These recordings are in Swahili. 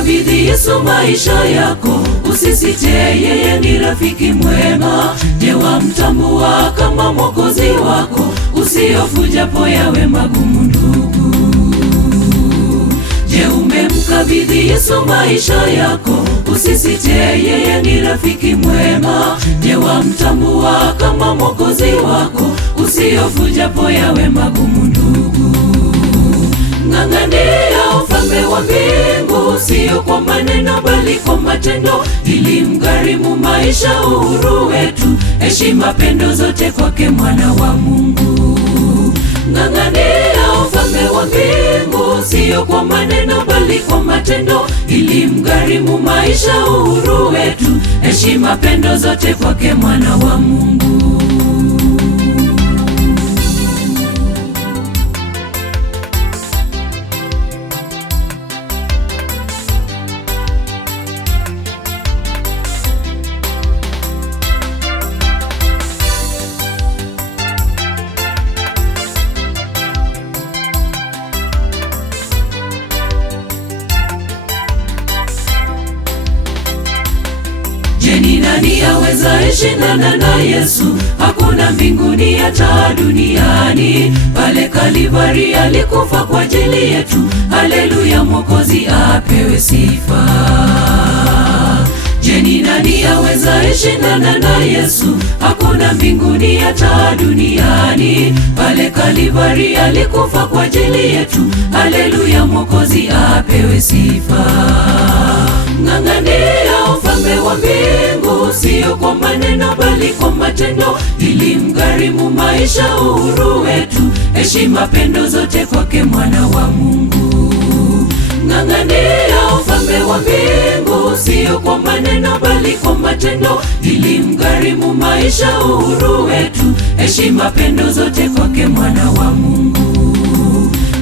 Mkabidhi Yesu maisha yako, usisite, yeye ni rafiki mwema. Je, wamtambua kama Mwokozi wako? Usihofu japo yawe magumu ndugu. Je, umemkabidhi Yesu maisha yako? Usisite, yeye ni rafiki mwema. Je, wamtambua kama Mwokozi wako? Usihofu japo yawe magumu ndugu. Ng'ang'ania ufalme wa mbingu, sio kwa maneno bali kwa matendo, ili mgharimu maisha, uhuru wetu, heshima, pendo zote kwake mwana wa Mungu. Ng'ang'ania ufalme wa mbingu, sio kwa maneno bali kwa matendo, ili mgharimu maisha, uhuru wetu, heshima, pendo zote kwake mwana wa Mungu. Je, ni nani aweza shindana na Yesu? Hakuna mbinguni hata duniani. Pale Kalvari alikufa kwa ajili yetu. Haleluya, Mwokozi apewe sifa. Je, ni nani aweza shindana na Yesu? Hakuna mbinguni hata duniani. Pale Kalvari alikufa kwa ajili yetu. Haleluya, Mwokozi apewe sifa. Ng'ang'ania ufalme wa mbingu, sio kwa maneno bali kwa matendo, ili mgharimu maisha, uhuru wetu, heshima, pendo zote kwake mwana wa Mungu. Ng'ang'ania ufalme wa mbingu, sio kwa maneno bali kwa matendo, ili mgharimu maisha, uhuru wetu, heshima, pendo zote kwake mwana wa Mungu.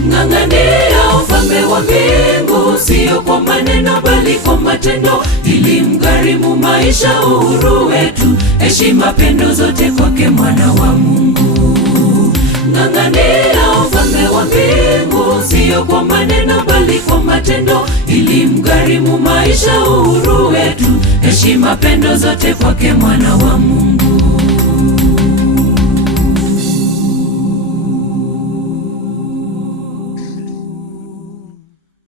Ng'ang'ania ufalme wa mbingu, sio kwa maneno bali kwa matendo, ili mgharimu maisha, uhuru wetu, heshima, pendo zote kwake mwana wa Mungu. Ng'ang'ania ufalme wa mbingu, sio kwa maneno bali kwa matendo, ili mgharimu maisha, uhuru wetu, heshima, pendo zote kwake mwana wa Mungu.